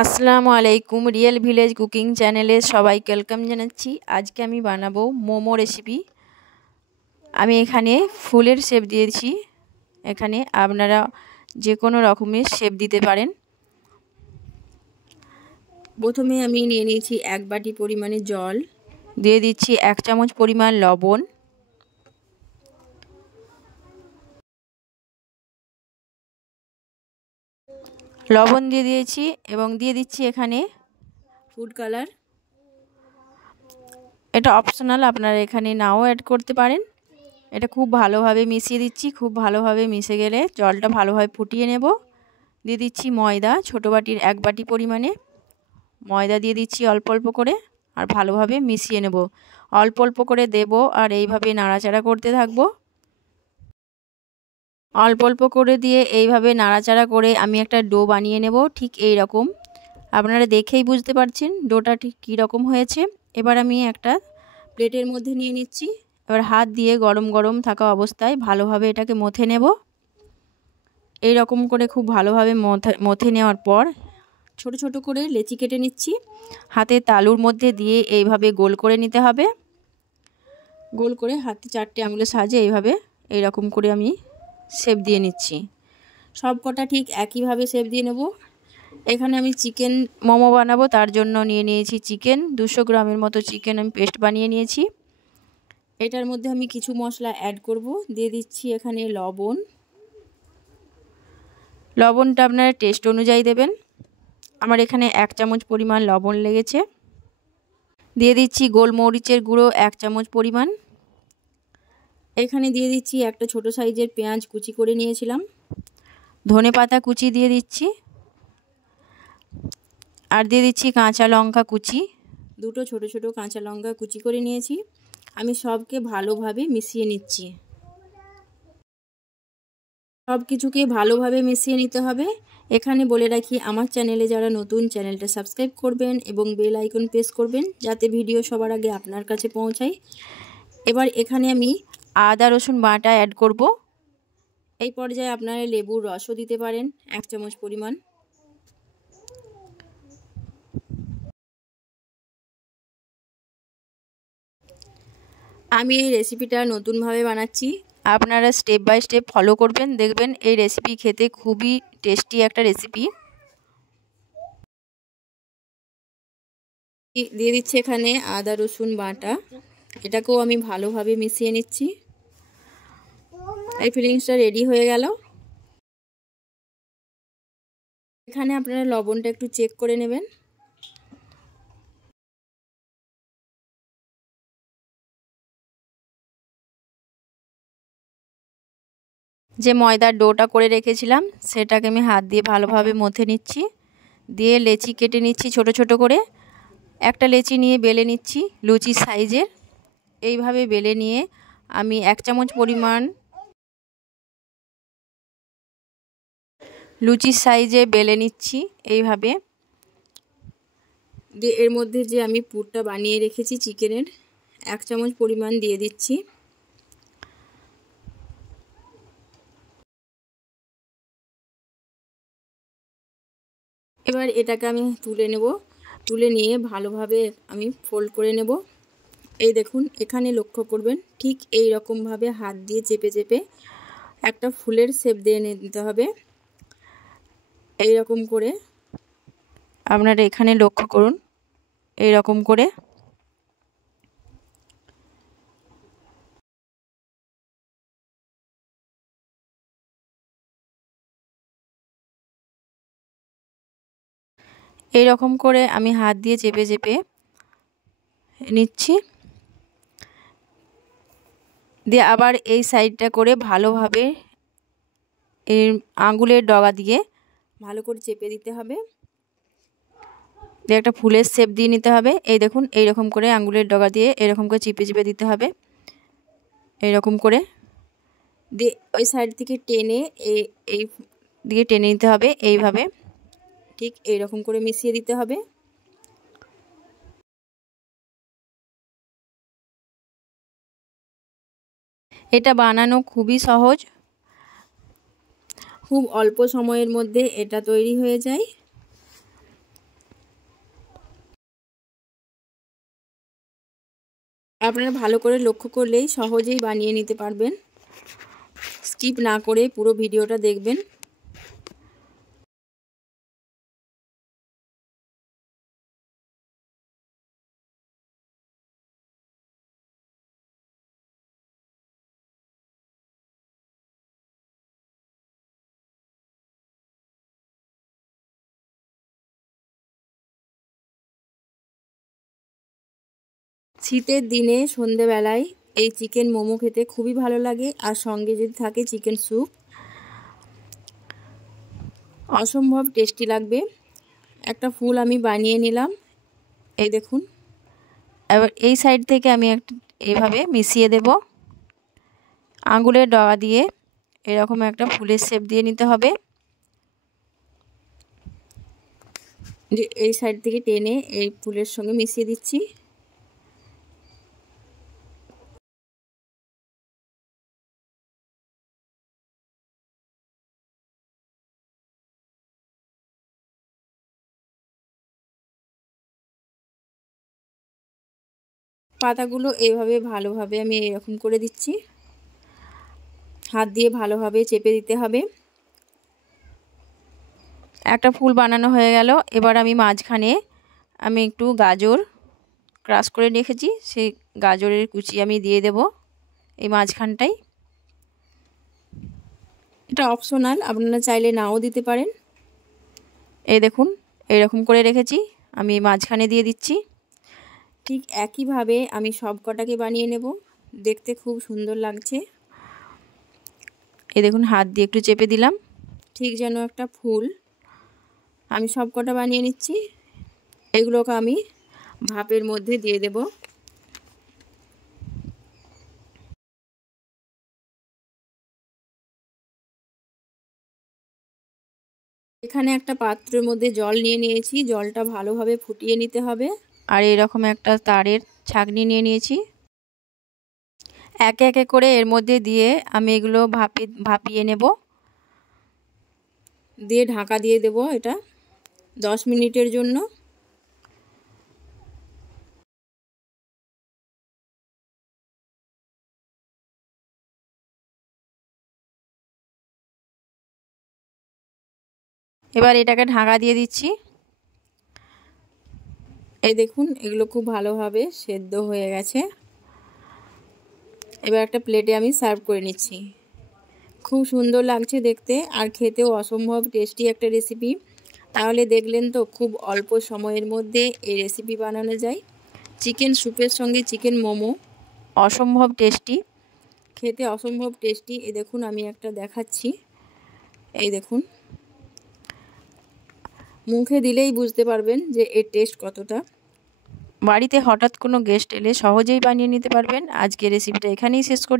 আসসালামু আলাইকুম, real village cooking চ্যানেলে সবাইকে ওয়েলকাম জানাচ্ছি। আজকে আমি বানাবো মোমো রেসিপি। আমি এখানে ফুলের শেপ দিয়েছি। এখানে আপনারা যে কোনো রকমের শেপ দিতে পারেন। প্রথমে আমি নিয়ে নিয়েছি 1 বাটি পরিমাণে জল, দিয়ে দিচ্ছি 1 চামচ পরিমাণ লবণ, দিয়ে দিয়েছি এবং দিয়ে দিচ্ছি এখানে ফুড কালার। এটা অপশনাল, আপনারা এখানে নাও অ্যাড করতে পারেন। এটা খুব ভালোভাবে মিশিয়ে দিচ্ছি। খুব ভালোভাবে মিশে গেলে জলটা ভালোভাবে ফুটিয়ে নেব। দিয়ে দিচ্ছি ময়দা, ছোটো বাটির 1 বাটি পরিমাণে ময়দা দিয়ে দিচ্ছি অল্প অল্প করে, আর ভালোভাবে মিশিয়ে নেব। অল্প অল্প করে দেব আর এইভাবে নাড়াচাড়া করতে থাকবো। অল্প অল্প করে দিয়ে এইভাবে নাড়াচাড়া করে আমি একটা ডো বানিয়ে নেব। ঠিক এই রকম আপনারা দেখেই বুঝতে পারছেন ডোটা ঠিক কী রকম হয়েছে। এবার আমি একটা প্লেটের মধ্যে নিয়ে নিচ্ছি। এবার হাত দিয়ে গরম গরম থাকা অবস্থায় ভালোভাবে এটাকে মথে নেব। এই রকম করে খুব ভালোভাবে মথে নেওয়ার পর ছোট ছোট করে লেচি কেটে নিচ্ছি। হাতে তালুর মধ্যে দিয়ে এইভাবে গোল করে নিতে হবে। গোল করে হাতে 4টে আঙুলের সাহায্যে এইভাবে এই রকম করে আমি শেপ দিয়ে নিচ্ছি। সব কটা ঠিক একইভাবে শেপ দিয়ে নেব। এখানে আমি চিকেন মোমো বানাবো, তার জন্য নিয়ে নিয়েছি চিকেন। 200 গ্রামের মতো চিকেন আমি পেস্ট বানিয়ে নিয়েছি। এটার মধ্যে আমি কিছু মশলা অ্যাড করব। দিয়ে দিচ্ছি এখানে লবণটা আপনারা টেস্ট অনুযায়ী দেবেন। আমার এখানে 1 চামচ পরিমাণ লবণ লেগেছে। দিয়ে দিচ্ছি গোলমরিচের গুঁড়ো 1 চামচ পরিমাণ। এখানে দিয়ে দিচ্ছি একটা ছোট সাইজের পেঁয়াজ কুচি করে নিয়েছিলাম। ধনেপাতা কুচি দিয়ে দিচ্ছি, আর দিয়ে দিচ্ছি কাঁচা লঙ্কা কুচি। 2টো ছোট ছোট কাঁচা লঙ্কা কুচি করে নিয়েছি। আমি সবকে ভালোভাবে মিশিয়ে নিচ্ছি। সব কিছুকে ভালোভাবে মিশিয়ে নিতে হবে। এখানে বলে রাখি, আমার চ্যানেলে যারা নতুন, চ্যানেলটা সাবস্ক্রাইব করবেন এবং বেল আইকন প্রেস করবেন যাতে ভিডিও সবার আগে আপনার কাছে পৌঁছায়। এবার এখানে আমি আদা রসুন বাটা অ্যাড করব। এই পর্যায়ে আপনারা লেবুর রসও দিতে পারেন 1 চামচ পরিমাণ। আমি এই রেসিপিটা নতুনভাবে বানাচ্ছি, আপনারা স্টেপ বাই স্টেপ ফলো করবেন। দেখবেন এই রেসিপি খেতে খুবই টেস্টি একটা রেসিপি। দিয়ে দিচ্ছি এখানে আদা রসুন বাটা। এটাকেও আমি ভালোভাবে মিশিয়ে নিচ্ছি। এই ফিলিংসটা রেডি হয়ে গেল। এখানে আপনারা লবণটা একটু চেক করে নেবেন। যে ময়দার ডোটা করে রেখেছিলাম সেটাকে আমি হাত দিয়ে ভালোভাবে মথে নিচ্ছি। দিয়ে লেচি কেটে নিচ্ছি ছোট ছোট করে। একটা লেচি নিয়ে বেলে নিচ্ছি লুচি সাইজের। এইভাবে বেলে নিয়ে আমি 1 চামচ পরিমাণ লুচি সাইজে বেলে নিচ্ছি এইভাবে। দিয়ে এর মধ্যে যে আমি পুরটা বানিয়ে রেখেছি চিকেনের 1 চামচ পরিমাণ দিয়ে দিচ্ছি। এবার এটাকে আমি তুলে নেব। তুলে নিয়ে ভালোভাবে আমি ফোল্ড করে নেব। এই দেখুন, এখানে লক্ষ্য করবেন ঠিক এই রকমভাবে হাত দিয়ে চেপে চেপে একটা ফুলের শেপ দিয়ে নিতে হবে। এই রকম করে আপনারা এখানে লক্ষ্য করুন, এই রকম করে। এই রকম করে আমি হাত দিয়ে চেপে চেপে নিচ্ছি। দিয়ে আবার এই সাইডটা করে ভালোভাবে এর আঙুলের ডগা দিয়ে ভালো করে চেপে দিতে হবে। দিয়ে একটা ফুলের শেপ দিয়ে নিতে হবে। এই দেখুন, এই রকম করে আঙুলের ডগা দিয়ে এরকম করে চিপে চিপে দিতে হবে। এই রকম করে দিয়ে ওই সাইড থেকে টেনে এই দিকে টেনে নিতে হবে। এইভাবে ঠিক এই রকম করে মিশিয়ে দিতে হবে। এটা বানানো খুবই সহজ, খুব অল্প সময়ের মধ্যে এটা তৈরি হয়ে যায়। আপনারা ভালো করে লক্ষ্য করলেই সহজেই বানিয়ে নিতে পারবেন। স্কিপ না করে পুরো ভিডিওটা দেখবেন। শীতের দিনে সন্ধেবেলায় এই চিকেন মোমো খেতে খুবই ভালো লাগে, আর সঙ্গে যদি থাকে চিকেন স্যুপ, অসম্ভব টেস্টি লাগবে। একটা ফুল আমি বানিয়ে নিলাম, এই দেখুন। এবার এই সাইড থেকে আমি এইভাবে মিশিয়ে দেব। আঙুলের ডগা দিয়ে এরকম একটা ফুলের শেপ দিয়ে নিতে হবে। যে এই সাইড থেকে টেনে এই ফুলের সঙ্গে মিশিয়ে দিচ্ছি। পাতাগুলো এইভাবে ভালোভাবে আমি এরকম করে দিচ্ছি। হাত দিয়ে ভালোভাবে চেপে দিতে হবে। একটা ফুল বানানো হয়ে গেল। এবার আমি মাঝখানে একটু গাজর ক্রাশ করে রেখেছি, সেই গাজরের কুচি আমি দিয়ে দেব এই মাঝখানটায়। এটা অপশনাল, আপনারা চাইলে নাও দিতে পারেন। এই দেখুন এরকম করে রেখেছি, আমি মাঝখানে দিয়ে দিচ্ছি। ঠিক একইভাবে আমি সব কটাকে বানিয়ে নেব। দেখতে খুব সুন্দর লাগছে। এই দেখুন হাত দিয়ে একটু চেপে দিলাম, ঠিক যেন একটা ফুল। আমি সব কটা বানিয়ে নিচ্ছি। এগুলোকে আমি ভাপের মধ্যে দিয়ে দেব। এখানে একটা পাত্রের মধ্যে জল নিয়ে নিয়েছি, জলটা ভালোভাবে ফুটিয়ে নিতে হবে। আর এরকম একটা তারের ছাঁকনি নিয়ে নিয়েছি। একে একে করে এর মধ্যে দিয়ে আমি এগুলো ভাপিয়ে নেব। দিয়ে ঢাকা দিয়ে দেব এটা 10 মিনিটের জন্য। এবার এটাকে ঢাকা দিয়ে দিচ্ছি। এই দেখুন এগুলো খুব ভালোভাবে সেদ্ধ হয়ে গেছে। এবার একটা প্লেটে আমি সার্ভ করে নিচ্ছি। খুব সুন্দর লাগছে দেখতে, আর খেতেও অসম্ভব টেস্টি একটা রেসিপি। তাহলে দেখলেন তো, খুব অল্প সময়ের মধ্যে এই রেসিপি বানানো যায়। চিকেন স্যুপের সঙ্গে চিকেন মোমো, অসম্ভব টেস্টি, খেতে অসম্ভব টেস্টি। এই দেখুন আমি একটা দেখাচ্ছি, এই দেখুন। মুখে দিলেই বুঝতে পারবেন যে এর টেস্ট কতটা। বাড়িতে হঠাৎ কোনো গেস্ট এলে সহজেই বানিয়ে নিতে পারবেন। আজকে রেসিপিটা এখানেই শেষ করছি।